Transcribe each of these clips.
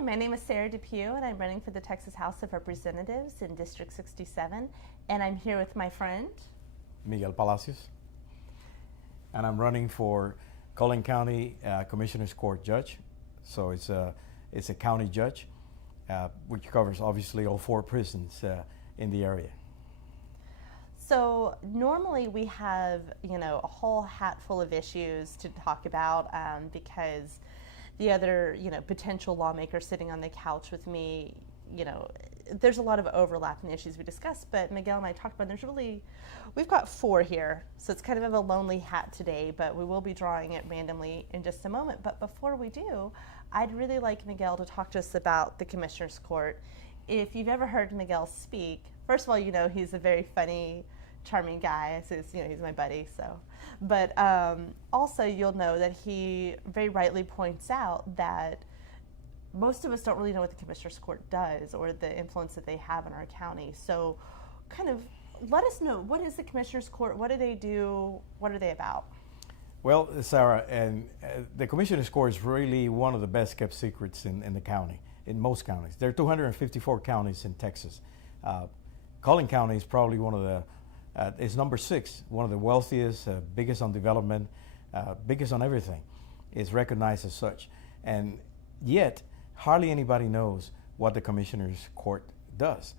Hi, my name is Sarah Depew, and I'm running for the Texas House of Representatives in District 67, and I'm here with my friend Miguel Palacios, and I'm running for Collin County Commissioner's Court Judge. So it's a county judge, which covers obviously all 4 prisons in the area. So normally we have, a whole hat full of issues to talk about because the other, potential lawmaker sitting on the couch with me, there's a lot of overlap in the issues we discussed, but Miguel and I talked about, we've got 4 here, so it's kind of a lonely hat today, but we will be drawing it randomly in just a moment. But before we do, I'd really like Miguel to talk to us about the Commissioner's Court. If you've ever heard Miguel speak, first of all, he's a very funny, charming guy. So he's my buddy. So, but also you'll know that he very rightly points out that most of us don't really know what the Commissioner's Court does or the influence that they have in our county. So, kind of let us know, what is the Commissioner's Court? What do they do? What are they about? Well, Sarah, and the Commissioner's Court is really one of the best kept secrets in the county, in most counties. There are 254 counties in Texas. Collin County is probably one of the is number 6, one of the wealthiest, biggest on development, biggest on everything, is recognized as such. And yet, hardly anybody knows what the Commissioner's Court does.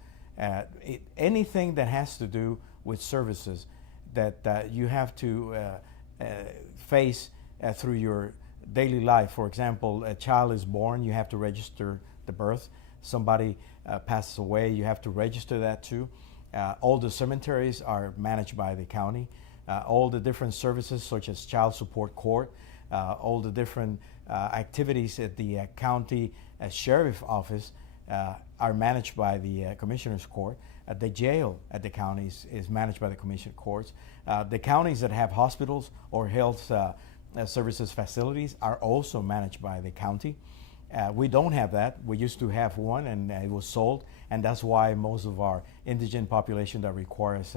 Anything that has to do with services that you have to face through your daily life. For example, a child is born, you have to register the birth. Somebody passes away, you have to register that too. All the cemeteries are managed by the county. All the different services such as child support court, all the different activities at the county sheriff office are managed by the Commissioner's Court. The jail at the counties is managed by the Commissioner Courts. The counties that have hospitals or health services facilities are also managed by the county. We don't have that. We used to have one, and it was sold, and that's why most of our indigent population that requires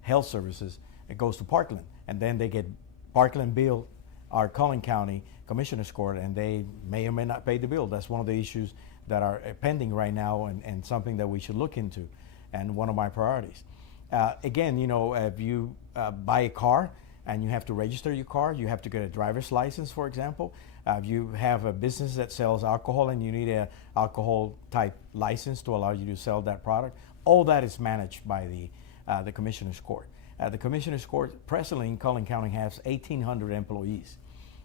health services, it goes to Parkland, and then they get Parkland bill our Collin County Commissioner's Court, and they may or may not pay the bill. That's one of the issues that are pending right now, and something that we should look into, and one of my priorities. Again, if you buy a car and you have to register your car, you have to get a driver's license, for example. If you have a business that sells alcohol and you need an alcohol type license to allow you to sell that product, all that is managed by the Commissioner's Court. The Commissioner's Court presently in Collin County has 1,800 employees.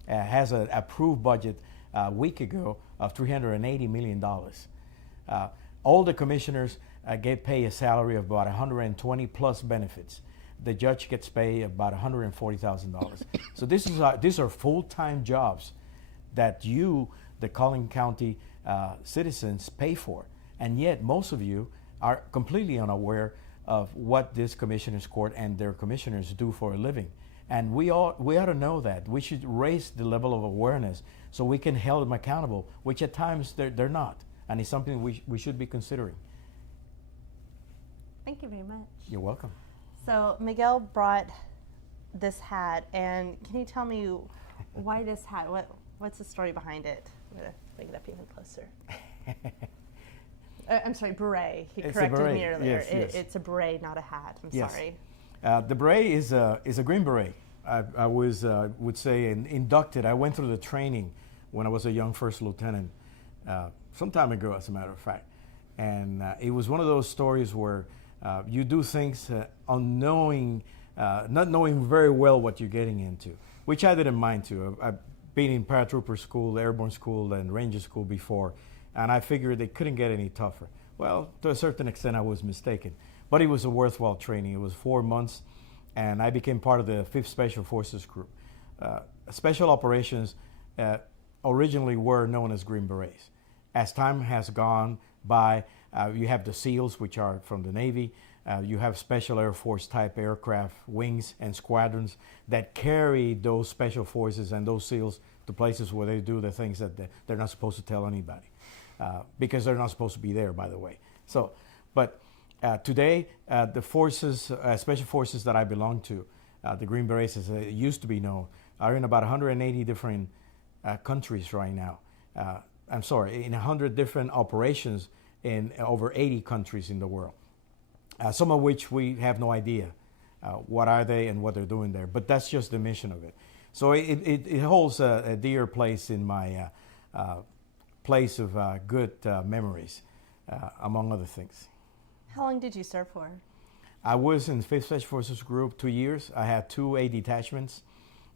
Has an approved budget a week ago of $380 million. All the commissioners get paid a salary of about 120 plus benefits. The judge gets paid about $140,000. So these are full-time jobs that you, the Collin County citizens, pay for. And yet most of you are completely unaware of what this Commissioner's Court and their commissioners do for a living. And we ought to know that. We should raise the level of awareness so we can hold them accountable, which at times they're not. And it's something we should be considering. Thank you very much. You're welcome. So Miguel brought this hat, and can you tell me why this hat? What's the story behind it? I'm going to bring it up even closer. I'm sorry, beret. He corrected me earlier. Yes. It's a beret, not a hat. I'm sorry. The beret is a green beret. I was, would say, inducted. I went through the training when I was a young first lieutenant, some time ago, as a matter of fact. And it was one of those stories where you do things unknowing, not knowing very well what you're getting into, which I didn't mind to. I've been in paratrooper school, airborne school, and ranger school before, and I figured it couldn't get any tougher. Well, to a certain extent, I was mistaken. But it was a worthwhile training. It was 4 months, and I became part of the 5th Special Forces Group. Special operations originally were known as Green Berets. As time has gone by, you have the SEALs, which are from the Navy. You have Special Air Force type aircraft, wings and squadrons that carry those special forces and those SEALs to places where they do the things that they're not supposed to tell anybody, because they're not supposed to be there, by the way. So, but today, the forces, special forces that I belong to, the Green Berets, as it used to be known, are in about 180 different countries right now. I'm sorry, in 100 different operations in over 80 countries in the world, some of which we have no idea what are they and what they're doing there. But that's just the mission of it. So it holds a dear place in my place of good memories, among other things. How long did you serve for? I was in 5th Special Forces Group 2 years. I had 2 A detachments,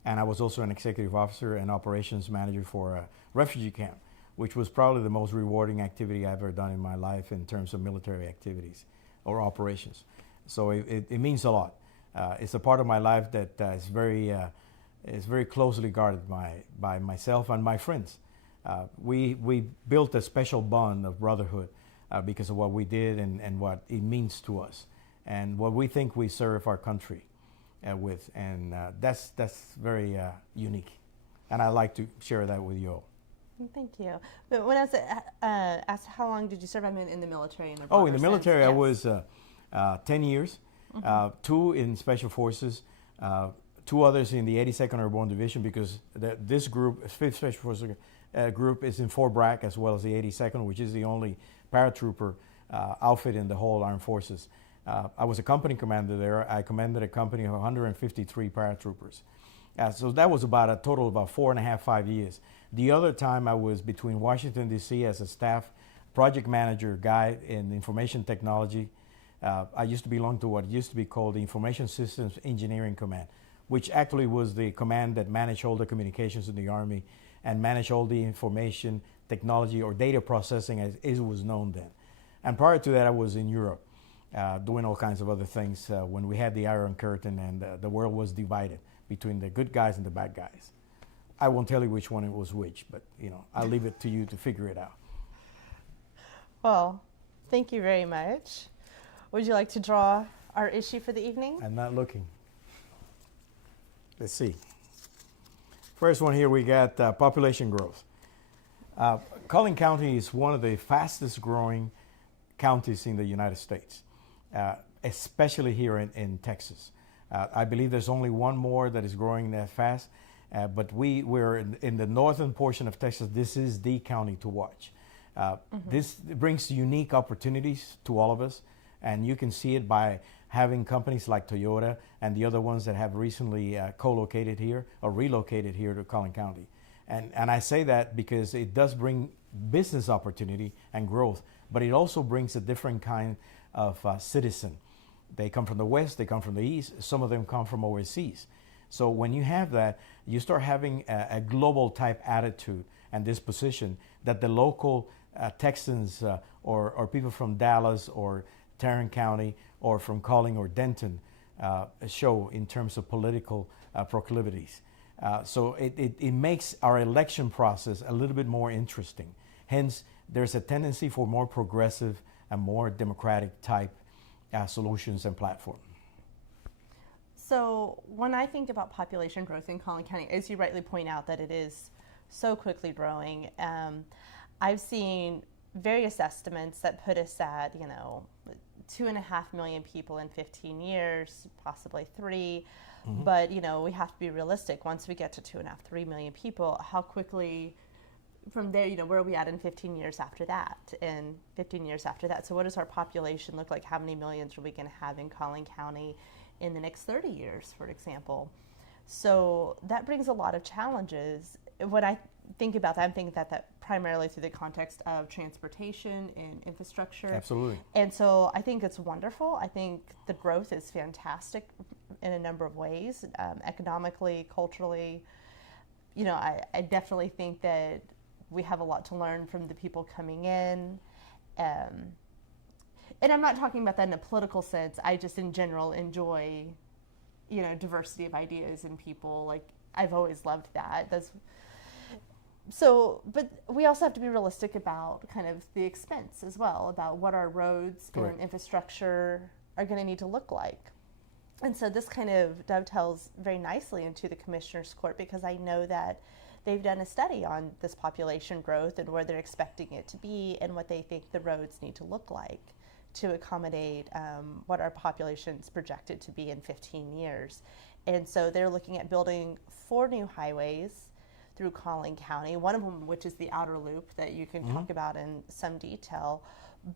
and I was also an executive officer and operations manager for a refugee camp, which was probably the most rewarding activity I've ever done in my life in terms of military activities or operations. So it means a lot. It's a part of my life that is very closely guarded by myself and my friends. We built a special bond of brotherhood because of what we did and what it means to us and what we think we serve our country with. And that's very unique. And I'd like to share that with you all. Thank you. But when I was asked how long did you serve, I mean in the military. In the military, yes. I was 10 years, 2 in Special Forces, 2 others in the 82nd Airborne Division, because this group, 5th Special Forces group, is in Fort Bragg, as well as the 82nd, which is the only paratrooper outfit in the whole Armed Forces. I was a company commander there. I commanded a company of 153 paratroopers. So that was about a total of about 4.5, 5 years. The other time I was between Washington, D.C. as a staff project manager guy in information technology. I used to belong to what used to be called the Information Systems Engineering Command, which actually was the command that managed all the communications in the Army and managed all the information technology or data processing as it was known then. And prior to that, I was in Europe doing all kinds of other things when we had the Iron Curtain and the world was divided between the good guys and the bad guys. I won't tell you which one it was which, but I'll leave it to you to figure it out. Well, thank you very much. Would you like to draw our issue for the evening? I'm not looking. Let's see. First one here, we got population growth. Collin County is one of the fastest growing counties in the United States, especially here in Texas. I believe there's only one more that is growing that fast, but we're in the northern portion of Texas. This is the county to watch. This brings unique opportunities to all of us, and you can see it by having companies like Toyota and the other ones that have recently co-located here or relocated here to Collin County. And I say that because it does bring business opportunity and growth, but it also brings a different kind of citizen. They come from the West, they come from the East, some of them come from overseas. So when you have that, you start having a global type attitude and disposition that the local Texans or people from Dallas or Tarrant County or from Collin or Denton show in terms of political proclivities. So it makes our election process a little bit more interesting. Hence, there's a tendency for more progressive and more democratic type solutions and platform. So when I think about population growth in Collin County, as you rightly point out that it is so quickly growing, I've seen various estimates that put us at, 2.5 million people in 15 years, possibly 3. But, we have to be realistic. Once we get to 2.5, 3 million people, how quickly from there, where are we at in 15 years after that? And 15 years after that. So what does our population look like? How many millions are we going to have in Collin County in the next 30 years, for example? So that brings a lot of challenges. When I think about that, I'm thinking that primarily through the context of transportation and infrastructure. Absolutely. And so I think it's wonderful. I think the growth is fantastic in a number of ways, economically, culturally. I definitely think that we have a lot to learn from the people coming in. And I'm not talking about that in a political sense. I just in general enjoy, diversity of ideas in people. Like, I've always loved that. But we also have to be realistic about kind of the expense as well, about what our roads Correct. and infrastructure are going to need to look like. And so this kind of dovetails very nicely into the Commissioner's Court, because I know that they've done a study on this population growth and where they're expecting it to be and what they think the roads need to look like to accommodate what our population's projected to be in 15 years. And so they're looking at building 4 new highways. through Collin County. One of them, which is the outer loop that you can talk about in some detail.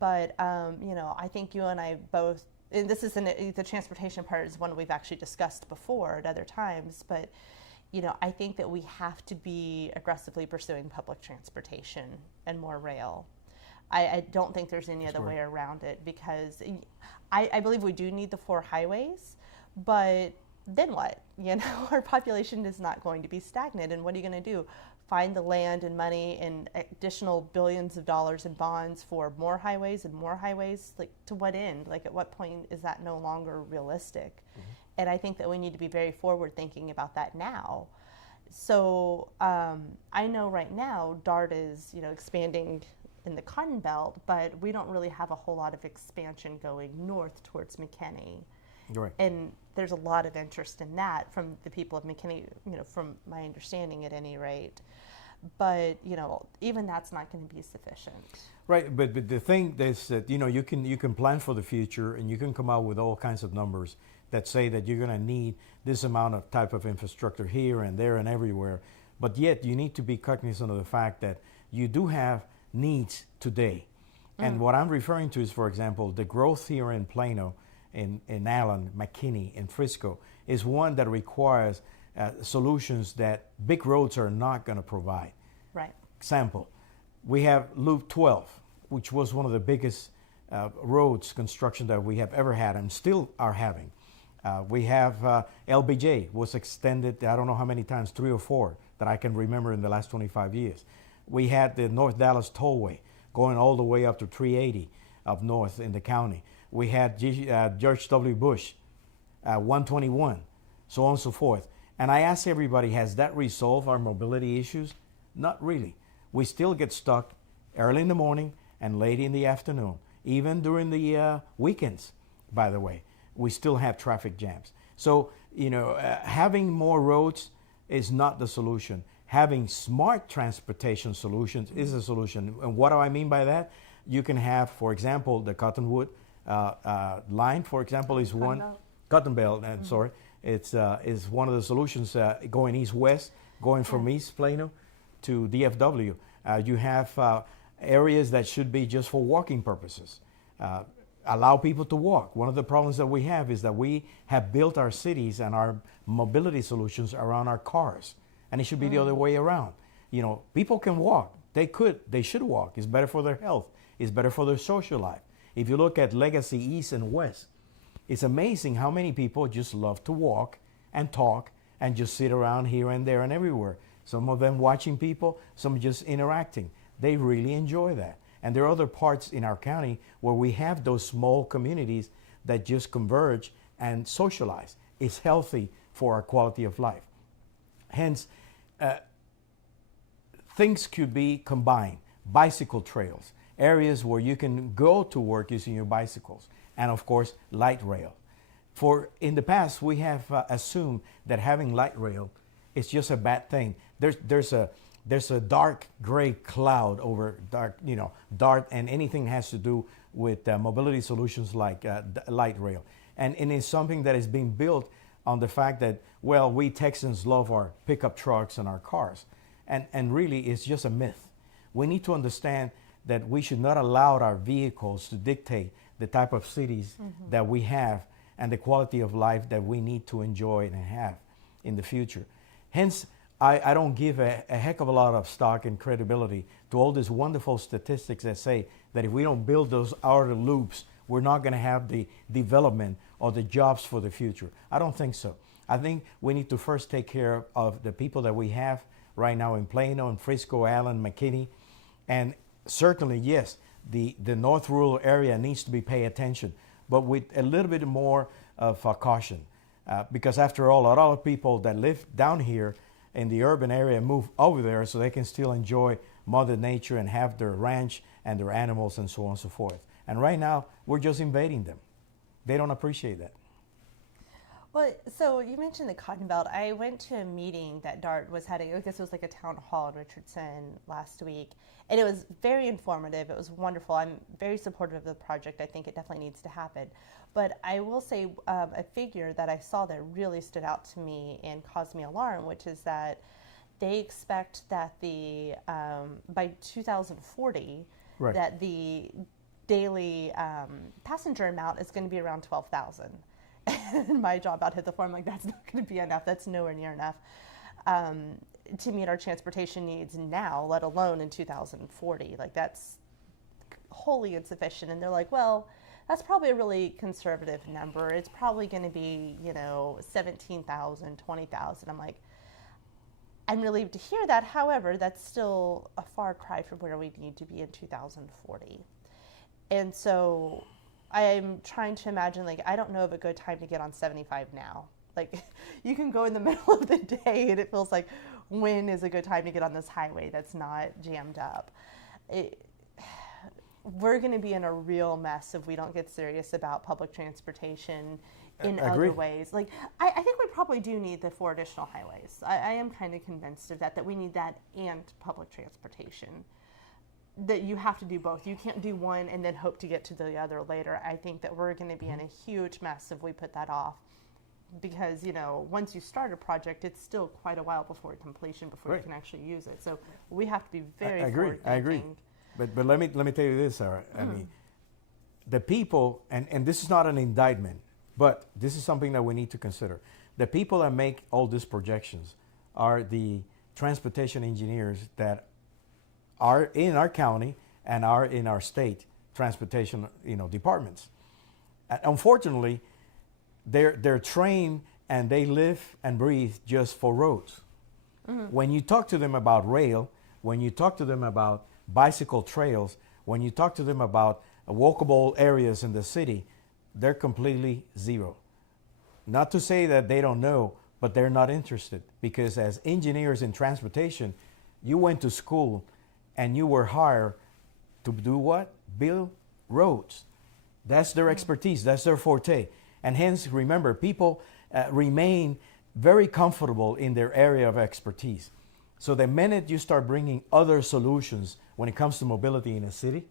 But I think you and I both, and this is the transportation part is one we've actually discussed before at other times, but I think that we have to be aggressively pursuing public transportation and more rail. I don't think there's any other way around it, because I believe we do need the 4 highways, but then what? Our population is not going to be stagnant, and what are you going to do? Find the land and money and additional billions of dollars in bonds for more highways and more highways? Like, to what end? Like, at what point is that no longer realistic? And I think that we need to be very forward thinking about that now. So I know right now DART is expanding in the Cotton Belt, but we don't really have a whole lot of expansion going north towards McKinney. Right. And there's a lot of interest in that from the people of McKinney, from my understanding at any rate. But even that's not going to be sufficient. Right, but the thing is that you can plan for the future, and you can come out with all kinds of numbers that say that you're going to need this amount of type of infrastructure here and there and everywhere. But yet you need to be cognizant of the fact that you do have needs today. And what I'm referring to is, for example, the growth here in Plano, in Allen, McKinney, and Frisco is one that requires solutions that big roads are not going to provide. Right. Example, we have Loop 12, which was one of the biggest roads construction that we have ever had and still are having. We have LBJ, was extended, I don't know how many times, 3 or 4 that I can remember in the last 25 years. We had the North Dallas Tollway going all the way up to 380 up north in the county. We had George W. Bush, 121, so on and so forth. And I ask everybody, has that resolved our mobility issues? Not really. We still get stuck early in the morning and late in the afternoon. Even during the weekends, by the way, we still have traffic jams. So, having more roads is not the solution. Having smart transportation solutions is a solution. And what do I mean by that? You can have, for example, the Cottonwood line, for example, is one. Cotton Belt, sorry. It's is one of the solutions going east-west, going from East Plano to DFW. You have areas that should be just for walking purposes. Allow people to walk. One of the problems that we have is that we have built our cities and our mobility solutions around our cars. And it should be the other way around. People can walk. They should walk. It's better for their health. It's better for their social life. If you look at Legacy East and West, it's amazing how many people just love to walk and talk and just sit around here and there and everywhere. Some of them watching people, some just interacting. They really enjoy that. And there are other parts in our county where we have those small communities that just converge and socialize. It's healthy for our quality of life. Hence, things could be combined. Bicycle trails, areas where you can go to work using your bicycles, and of course, light rail. For in the past, we have assumed that having light rail is just a bad thing. There's a dark gray cloud over DART and anything has to do with mobility solutions like light rail. And it's something that is being built on the fact that, well, we Texans love our pickup trucks and our cars. And really, it's just a myth. We need to understand that we should not allow our vehicles to dictate the type of cities that we have and the quality of life that we need to enjoy and have in the future. Hence, I don't give a heck of a lot of stock and credibility to all these wonderful statistics that say that if we don't build those outer loops, we're not going to have the development or the jobs for the future. I don't think so. I think we need to first take care of the people that we have right now in Plano, in Frisco, Allen, McKinney. And certainly, yes, the North Rural area needs to be paid attention, but with a little bit more of caution. Because after all, a lot of people that live down here in the urban area move over there so they can still enjoy Mother Nature and have their ranch and their animals and so on and so forth. And right now, we're just invading them. They don't appreciate that. Well, so you mentioned the Cotton Belt. I went to a meeting that DART was having. I guess it was like a town hall in Richardson last week. And it was very informative. It was wonderful. I'm very supportive of the project. I think it definitely needs to happen. But I will say a figure that I saw that really stood out to me and caused me alarm, which is that they expect that by 2040, Right. that the daily passenger amount is going to be around 12,000. And my job out hit the floor. I'm like, that's not going to be enough. That's nowhere near enough to meet our transportation needs now, let alone in 2040. Like, that's wholly insufficient. And they're like, well, that's probably a really conservative number. It's probably going to be, 17,000, 20,000. I'm like, I'm relieved to hear that. However, that's still a far cry from where we need to be in 2040. And so I'm trying to imagine, like, I don't know of a good time to get on 75 now. Like, you can go in the middle of the day and it feels like, when is a good time to get on this highway that's not jammed up? We're going to be in a real mess if we don't get serious about public transportation in other ways. Like, I think we probably do need the 4 additional highways. I am kind of convinced of that we need that and public transportation. That you have to do both. You can't do one and then hope to get to the other later. I think that we're going to be in a huge mess if we put that off. Because, once you start a project, it's still quite a while before completion, before you can actually use it. So we have to be very forward-thinking. I agree. But let me tell you this, Sarah. I mean, the people, and this is not an indictment, but this is something that we need to consider. The people that make all these projections are the transportation engineers that are in our county and are in our state transportation, departments. And unfortunately, they're trained and they live and breathe just for roads. When you talk to them about rail, when you talk to them about bicycle trails, when you talk to them about walkable areas in the city, they're completely zero. Not to say that they don't know, but they're not interested, because as engineers in transportation, you went to school and you were hired to do what? Build roads. That's their expertise. That's their forte. And hence, remember, people remain very comfortable in their area of expertise. So the minute you start bringing other solutions when it comes to mobility in a city,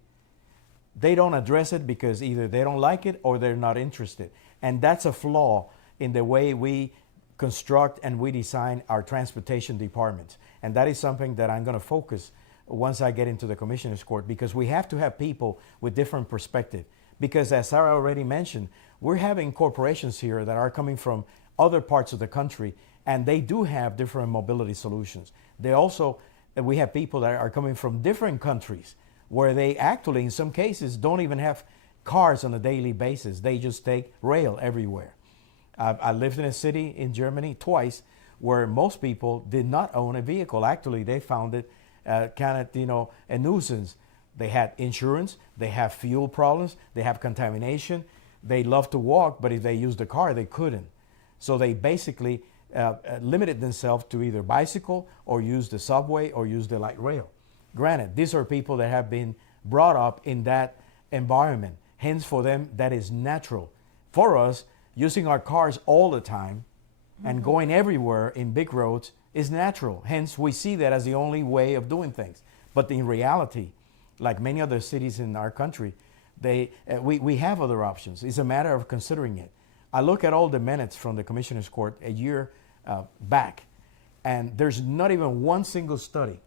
they don't address it because either they don't like it or they're not interested. And that's a flaw in the way we construct and we design our transportation departments. And that is something that I'm going to focus once I get into the Commissioner's Court, because we have to have people with different perspective. Because as Sarah already mentioned, we're having corporations here that are coming from other parts of the country, and they do have different mobility solutions. We have people that are coming from different countries where they actually, in some cases, don't even have cars on a daily basis. They just take rail everywhere. I lived in a city in Germany twice where most people did not own a vehicle. Actually, they found it kind of, a nuisance. They had insurance, they have fuel problems, they have contamination. They love to walk, but if they used the car, they couldn't. So they basically limited themselves to either bicycle or use the subway or use the light rail. Granted, these are people that have been brought up in that environment. Hence, for them, that is natural. For us, using our cars all the time and going everywhere in big roads is natural. Hence, we see that as the only way of doing things. But in reality, like many other cities in our country, we have other options. It's a matter of considering it. I look at all the minutes from the Commissioner's Court a year back, and there's not even one single study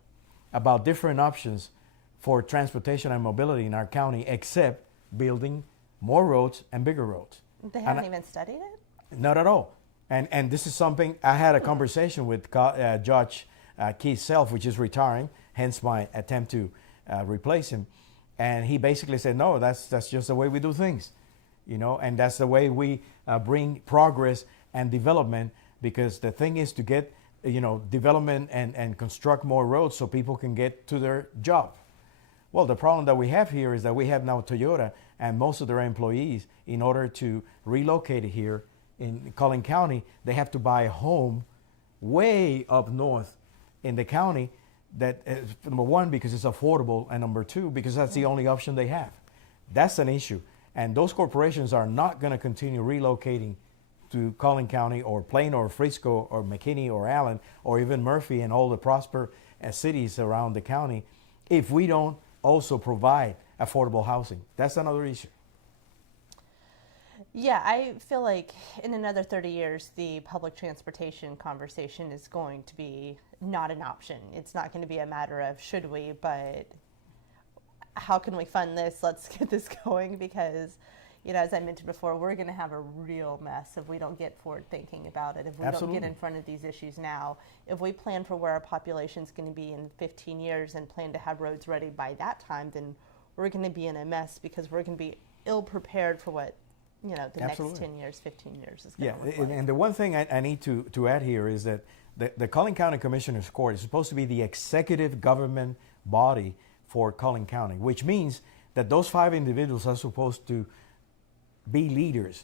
about different options for transportation and mobility in our county, except building more roads and bigger roads. They haven't even studied it? Not at all. And this is something, I had a conversation with Judge Keith Self, which is retiring, hence my attempt to replace him. And he basically said, no, that's just the way we do things, and that's the way we bring progress and development, because the thing is to get, development and construct more roads so people can get to their job. Well, the problem that we have here is that we have now Toyota and most of their employees, in order to relocate here in Collin County, they have to buy a home way up north in the county. That number one, because it's affordable, and number two, because that's the only option they have. That's an issue. And those corporations are not going to continue relocating to Collin County or Plano or Frisco or McKinney or Allen or even Murphy and all the prosper cities around the county if we don't also provide affordable housing. That's another issue. Yeah, I feel like in another 30 years, the public transportation conversation is going to be not an option. It's not going to be a matter of should we, but how can we fund this? Let's get this going because, as I mentioned before, we're going to have a real mess if we don't get forward thinking about it. If we Absolutely. don't get in front of these issues now, if we plan for where our population is going to be in 15 years and plan to have roads ready by that time, then we're going to be in a mess because we're going to be ill prepared for what the Absolutely. next 10 years, 15 years is going to look and, like. and the one thing I need to add here is that the Collin County Commissioners Court is supposed to be the executive government body for Collin County, which means that those 5 individuals are supposed to be leaders,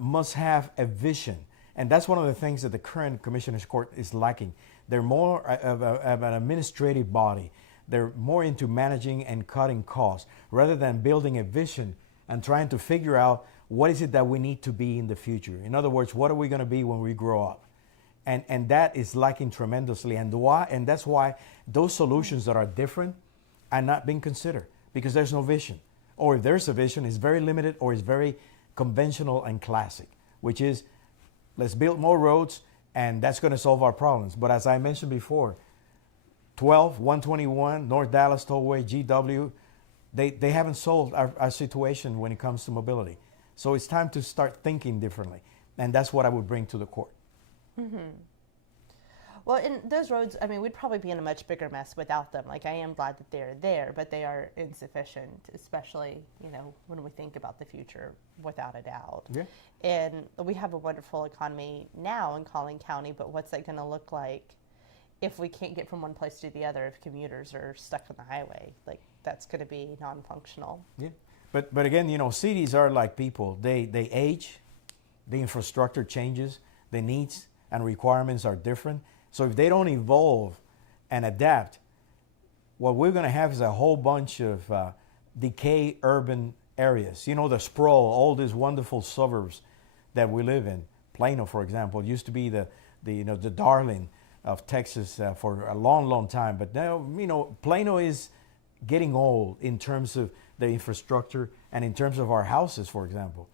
must have a vision. And that's one of the things that the current Commissioners Court is lacking. They're more of an administrative body. They're more into managing and cutting costs rather than building a vision and trying to figure out what is it that we need to be in the future. In other words, what are we going to be when we grow up? And that is lacking tremendously. And that's why those solutions that are different are not being considered because there's no vision. Or if there's a vision, it's very limited or it's very conventional and classic, which is let's build more roads and that's going to solve our problems. But as I mentioned before, 12, 121, North Dallas Tollway, GW, they haven't solved our situation when it comes to mobility. So it's time to start thinking differently. And that's what I would bring to the court. Mm-hmm. Well, in those roads, I mean, we'd probably be in a much bigger mess without them. Like, I am glad that they're there, but they are insufficient, especially, when we think about the future, without a doubt. Yeah. And we have a wonderful economy now in Collin County, but what's that going to look like if we can't get from one place to the other, if commuters are stuck on the highway? Like, that's going to be non-functional. Yeah. But again, cities are like people. They age, the infrastructure changes, the needs and requirements are different. So if they don't evolve and adapt, what we're going to have is a whole bunch of decay urban areas. The sprawl, all these wonderful suburbs that we live in. Plano, for example, used to be the darling of Texas for a long, long time. But now, Plano is getting old in terms of the infrastructure and in terms of our houses, for example.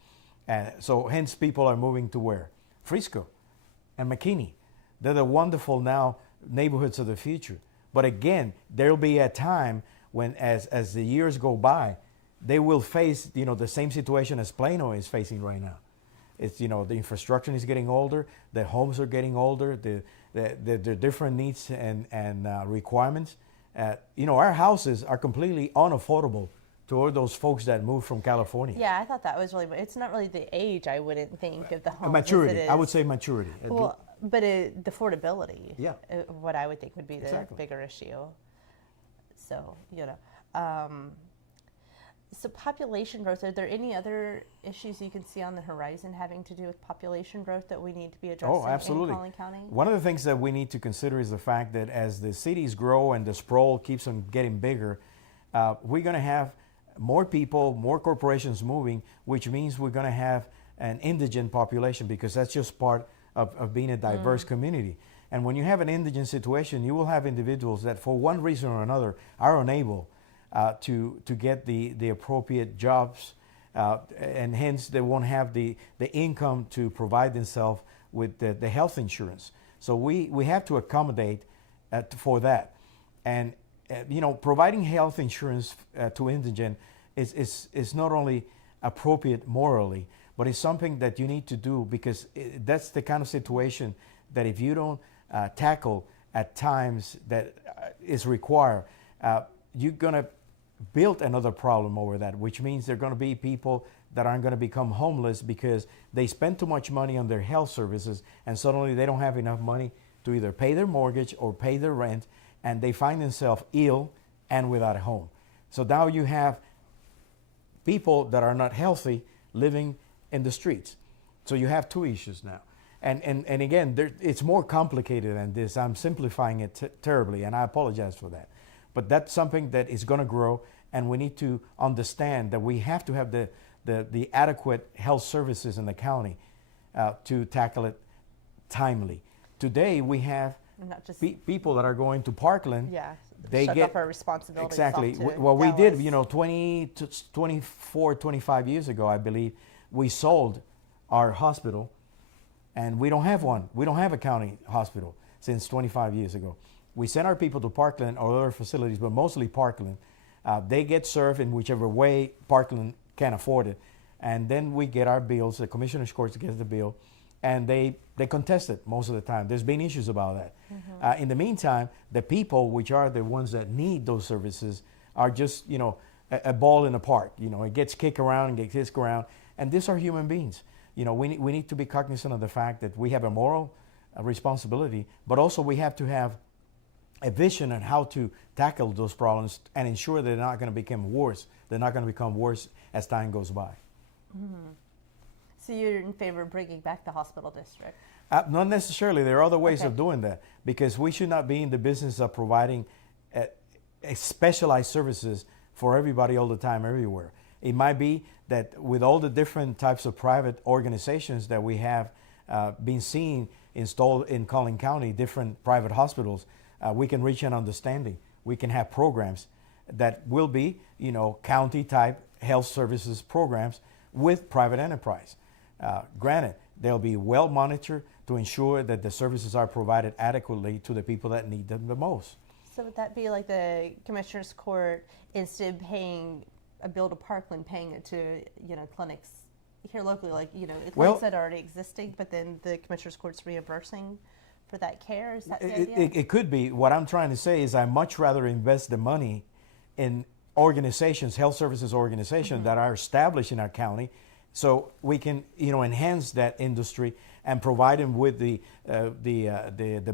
So hence people are moving to where? Frisco and McKinney. They're the wonderful now neighborhoods of the future. But again, there'll be a time when as the years go by, they will face, the same situation as Plano is facing right now. It's, the infrastructure is getting older, the homes are getting older, the different needs and requirements. Our houses are completely unaffordable to all those folks that moved from California. Yeah, I thought that was really, it's not really the age, I wouldn't think, of the homes. Maturity, I would say maturity. Well, but the affordability, Yeah. What I would think would be the Exactly. bigger issue. So, so population growth, are there any other issues you can see on the horizon having to do with population growth that we need to be addressing absolutely. in Collin County? One of the things that we need to consider is the fact that as the cities grow and the sprawl keeps on getting bigger, we're going to have more people, more corporations moving, which means we're going to have an indigent population because that's just part of being a diverse community. And when you have an indigent situation, you will have individuals that for one reason or another are unable to get the appropriate jobs, and hence they won't have the income to provide themselves with the health insurance. So we have to accommodate for that. And providing health insurance to indigent is not only appropriate morally, but it's something that you need to do because that's the kind of situation that if you don't tackle at times that is required, you're going to build another problem over that, which means there are going to be people that aren't going to become homeless because they spend too much money on their health services and suddenly they don't have enough money to either pay their mortgage or pay their rent, and they find themselves ill and without a home. So now you have people that are not healthy living in the streets. So you have two issues now. And again, it's more complicated than this. I'm simplifying it terribly, and I apologize for that. But that's something that is going to grow, and we need to understand that we have to have the adequate health services in the county to tackle it timely. Today, we have Not just people that are going to Parkland. yeah, They shut get off our responsibilities. exactly off to what we did. Dallas. 24, 25 years ago, I believe, we sold our hospital, and we don't have one. We don't have a county hospital since 25 years ago. We send our people to Parkland or other facilities, but mostly Parkland. They get served in whichever way Parkland can afford it. And then we get our bills, the commissioner's court gets the bill, and they contest it most of the time. There's been issues about that. Mm-hmm. In the meantime, the people, which are the ones that need those services, are just, a ball in the park. It gets kicked around and gets kicked around. And these are human beings. We need to be cognizant of the fact that we have a moral responsibility, but also we have to have a vision on how to tackle those problems and ensure they're not going to become worse. They're not going to become worse as time goes by. Mm-hmm. So you're in favor of bringing back the hospital district? Not necessarily. There are other ways of doing that, because we should not be in the business of providing specialized services for everybody all the time, everywhere. It might be that with all the different types of private organizations that we have been seeing installed in Collin County, different private hospitals, we can reach an understanding. We can have programs that will be, county type health services programs with private enterprise. Granted, they'll be well monitored to ensure that the services are provided adequately to the people that need them the most. So would that be like the Commissioner's Court, instead of paying a bill to Parkland, paying it to, clinics here locally, like, clinics that are already existing, but then the Commissioner's Court's reimbursing for that care? Is that the idea? It could be. What I'm trying to say is I'd much rather invest the money in organizations, health services organizations, mm-hmm. that are established in our county, so we can, enhance that industry and provide them with the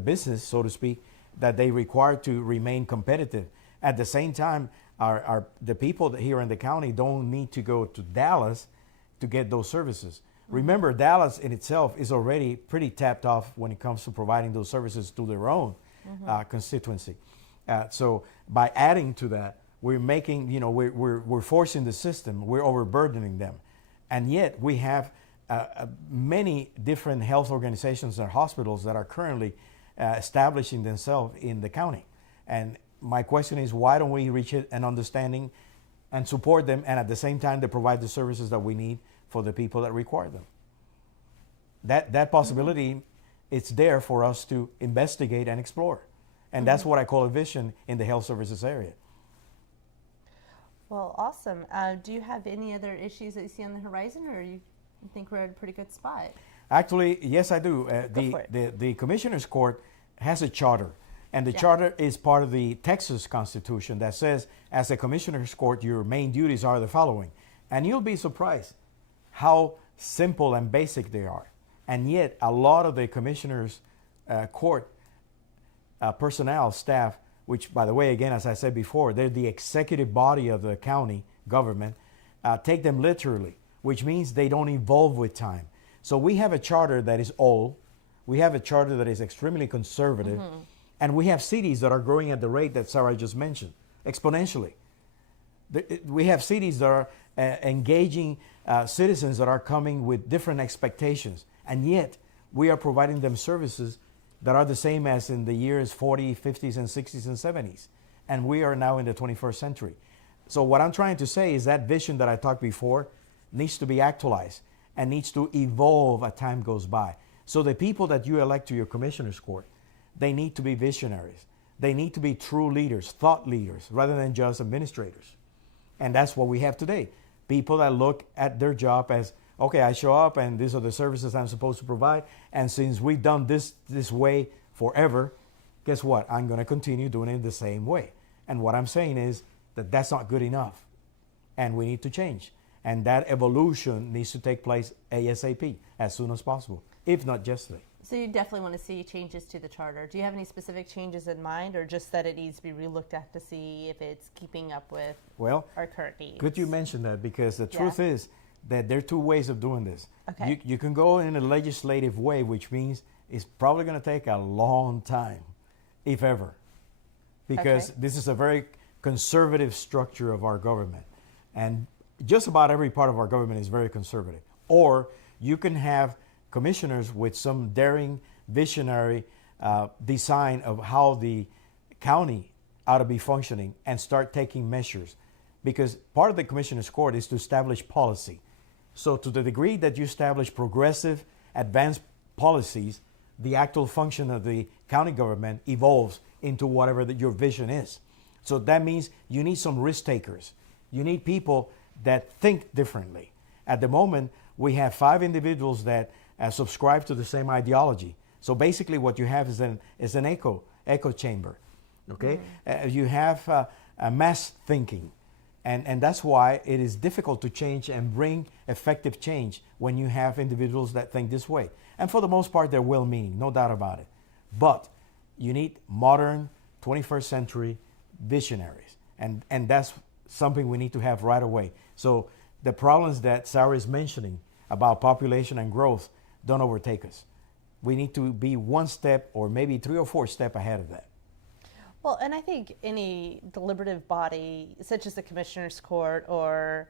business, so to speak, that they require to remain competitive. At the same time, the people here in the county don't need to go to Dallas to get those services. Mm-hmm. Remember, Dallas in itself is already pretty tapped off when it comes to providing those services to their own mm-hmm. Constituency. So by adding to that, we're making, we're forcing the system, we're overburdening them. And yet we have many different health organizations and hospitals that are currently establishing themselves in the county. And my question is, why don't we reach an understanding and support them, and at the same time they provide the services that we need for the people that require them? That possibility, mm-hmm. it's there for us to investigate and explore. And mm-hmm. that's what I call a vision in the health services area. Well, awesome. Do you have any other issues that you see on the horizon, or you think we're at a pretty good spot? Actually, yes, I do. The Commissioner's Court has a charter, and the charter is part of the Texas Constitution that says, as a Commissioner's Court, your main duties are the following. And you'll be surprised how simple and basic they are. And yet, a lot of the Commissioner's Court personnel, staff, which, by the way, again, as I said before, they're the executive body of the county government, take them literally, which means they don't evolve with time. So we have a charter that is old. We have a charter that is extremely conservative. Mm-hmm. And we have cities that are growing at the rate that Sarah just mentioned, exponentially. We have cities that are engaging citizens that are coming with different expectations. And yet, we are providing them services that are the same as in the years 40s, 50s, and 60s and 70s. And we are now in the 21st century. So what I'm trying to say is that vision that I talked before needs to be actualized and needs to evolve as time goes by. So the people that you elect to your Commissioner's Court, they need to be visionaries. They need to be true leaders, thought leaders, rather than just administrators. And that's what we have today. People that look at their job as, okay, I show up and these are the services I'm supposed to provide. And since we've done this way forever, guess what? I'm going to continue doing it the same way. And what I'm saying is that that's not good enough. And we need to change. And that evolution needs to take place ASAP, as soon as possible, if not yesterday. So you definitely want to see changes to the charter. Do you have any specific changes in mind, or just that it needs to be relooked at to see if it's keeping up with our current needs? Good you mentioned that, because the truth is that there are two ways of doing this. Okay. You can go in a legislative way, which means it's probably going to take a long time, if ever, because this is a very conservative structure of our government. And just about every part of our government is very conservative. Or you can have commissioners with some daring, visionary design of how the county ought to be functioning and start taking measures. Because part of the Commissioner's Court is to establish policy. So to the degree that you establish progressive, advanced policies, the actual function of the county government evolves into whatever your vision is. So that means you need some risk takers. You need people that think differently. At the moment, we have 5 individuals that subscribe to the same ideology. So basically what you have is an echo chamber, okay? You have a mass thinking. And that's why it is difficult to change and bring effective change when you have individuals that think this way. And for the most part, they're well-meaning, no doubt about it. But you need modern 21st century visionaries. And that's something we need to have right away. So the problems that Sarah is mentioning about population and growth don't overtake us. We need to be 1 step or maybe 3 or 4 steps ahead of that. Well, and I think any deliberative body, such as the Commissioner's Court or,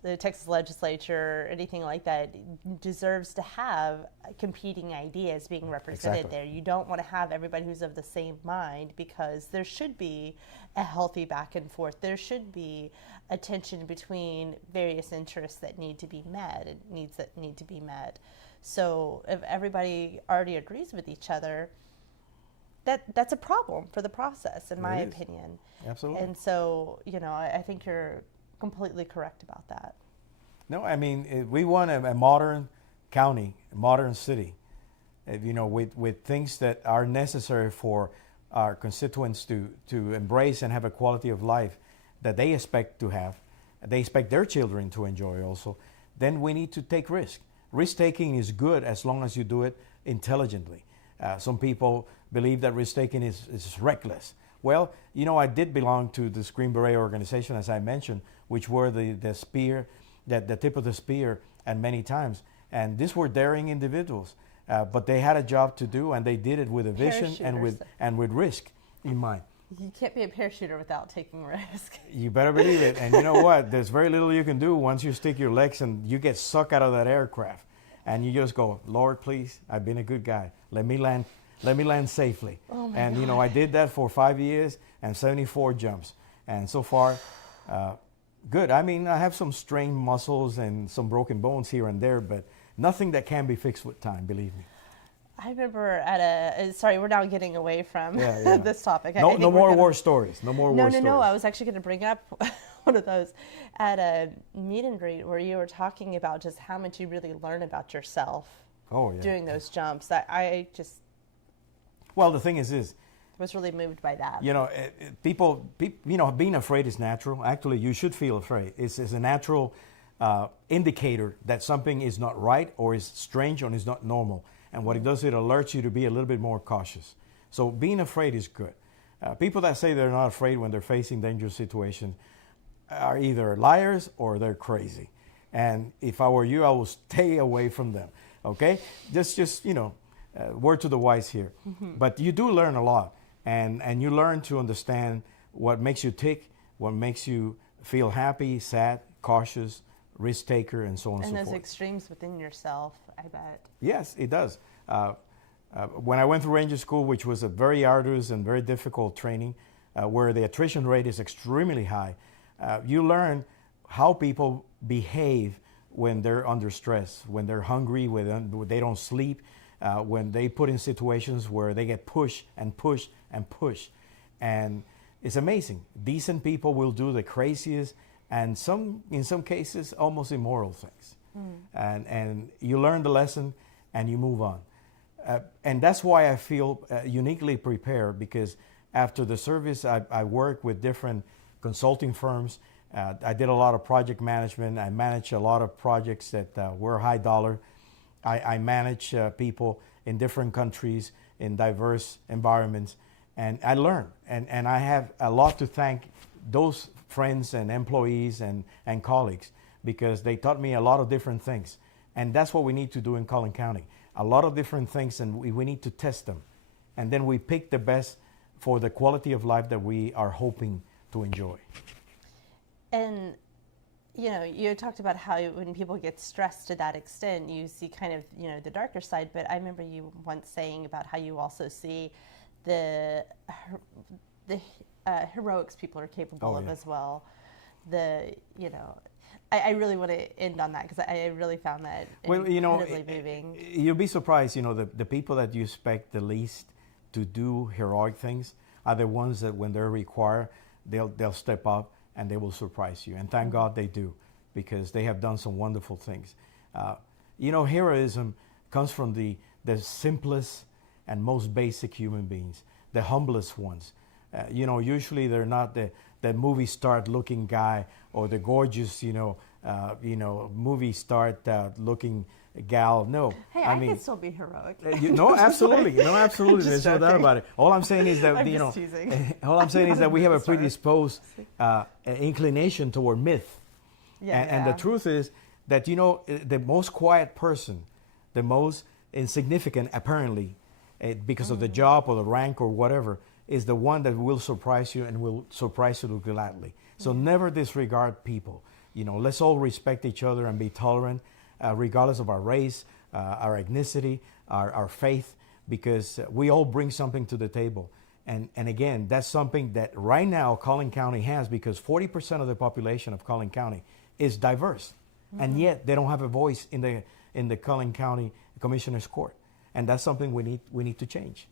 the Texas legislature, anything like that, deserves to have competing ideas being represented Exactly. there. You don't want to have everybody who's of the same mind, because there should be a healthy back and forth. There should be a tension between various interests that need to be met and needs that need to be met. So if everybody already agrees with each other, that's a problem for the process, in my opinion. Absolutely. And so, I think you're completely correct about that. No, I mean, we want a modern county, a modern city, with things that are necessary for our constituents to embrace and have a quality of life that they expect to have. They expect their children to enjoy also. Then we need to take risk. Risk-taking is good as long as you do it intelligently. Some people believe that risk-taking is reckless. Well, I did belong to the Green Beret organization, as I mentioned, which were the spear, the tip of the spear at many times. And these were daring individuals, but they had a job to do, and they did it with a vision and with risk in mind. You can't be a parachuter without taking risk. You better believe it. And you know what? There's very little you can do once you stick your legs and you get sucked out of that aircraft. And you just go, Lord, please, I've been a good guy. Let me land safely. Oh my and God. I did that for 5 years and 74 jumps. And so far, good. I mean, I have some strained muscles and some broken bones here and there, but nothing that can be fixed with time, believe me. I remember sorry, we're now getting away from this topic. No more war stories. No more war stories. No. I was actually going to bring up one of those at a meet and greet where you were talking about just how much you really learn about yourself doing those jumps. Well, the thing is this. Was really moved by that. People, being afraid is natural. Actually, you should feel afraid. It's a natural indicator that something is not right or is strange or is not normal. And what it does, it alerts you to be a little bit more cautious. So being afraid is good. People that say they're not afraid when they're facing dangerous situations are either liars or they're crazy. And if I were you, I would stay away from them. Okay? Just word to the wise here. Mm-hmm. But you do learn a lot. And you learn to understand what makes you tick, what makes you feel happy, sad, cautious, risk taker, and so on and so forth. And those extremes within yourself, I bet. Yes, it does. When I went through Ranger School, which was a very arduous and very difficult training, where the attrition rate is extremely high, you learn how people behave when they're under stress, when they're hungry, when they don't sleep, when they put in situations where they get pushed and pushed and pushed. And it's amazing. Decent people will do the craziest and in some cases, almost immoral things. And you learn the lesson and you move on. And that's why I feel uniquely prepared, because after the service, I worked with different consulting firms. I did a lot of project management. I managed a lot of projects that were high dollar. I manage people in different countries, in diverse environments, and I learned. And I have a lot to thank those friends and employees and colleagues, because they taught me a lot of different things. And that's what we need to do in Collin County. A lot of different things, and we need to test them. And then we pick the best for the quality of life that we are hoping to enjoy. And you talked about how when people get stressed to that extent, you see kind of, the darker side. But I remember you once saying about how you also see the heroics people are capable of as well. I really want to end on that because I really found that incredibly moving. You'll be surprised, the people that you expect the least to do heroic things are the ones that when they're required, they'll step up and they will surprise you. And thank God they do, because they have done some wonderful things. Heroism comes from the simplest and most basic human beings, the humblest ones. Usually they're not the movie star looking guy or the gorgeous, movie star looking gal. No. Hey, I can still be heroic. No, absolutely. No, absolutely. There's no doubt about it. All I'm saying is that, all I'm saying is that we have a predisposed inclination toward myth. And the truth is that, the most quiet person, the most insignificant, apparently, because of the job or the rank or whatever, is the one that will surprise you and will surprise you gladly. So never disregard people. Let's all respect each other and be tolerant, regardless of our race, our ethnicity, our faith, because we all bring something to the table. And again, that's something that right now Collin County has, because 40% of the population of Collin County is diverse. And yet they don't have a voice in the Collin County Commissioner's Court. And that's something we need to change.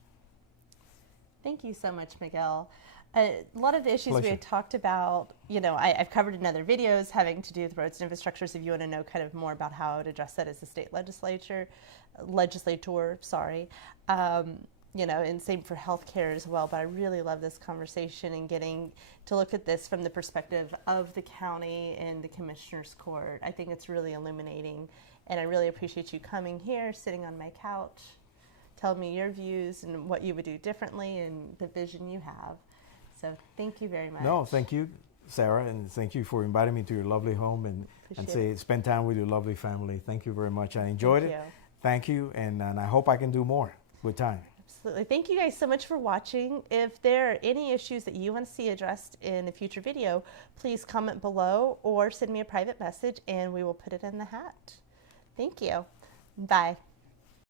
Thank you so much, Miguel. A lot of the issues Pleasure. we had talked about, I've covered in other videos having to do with roads and infrastructure. So if you want to know kind of more about how I would address that as a state legislator, and same for healthcare as well. But I really love this conversation and getting to look at this from the perspective of the county and the Commissioner's Court. I think it's really illuminating, and I really appreciate you coming here, sitting on my couch, telling me your views and what you would do differently and the vision you have. So thank you very much. No, thank you, Sarah, and thank you for inviting me to your lovely home and spend time with your lovely family. Thank you very much. I enjoyed it. Thank you, and I hope I can do more with time. Absolutely. Thank you guys so much for watching. If there are any issues that you want to see addressed in a future video, please comment below or send me a private message and we will put it in the hat. Thank you. Bye.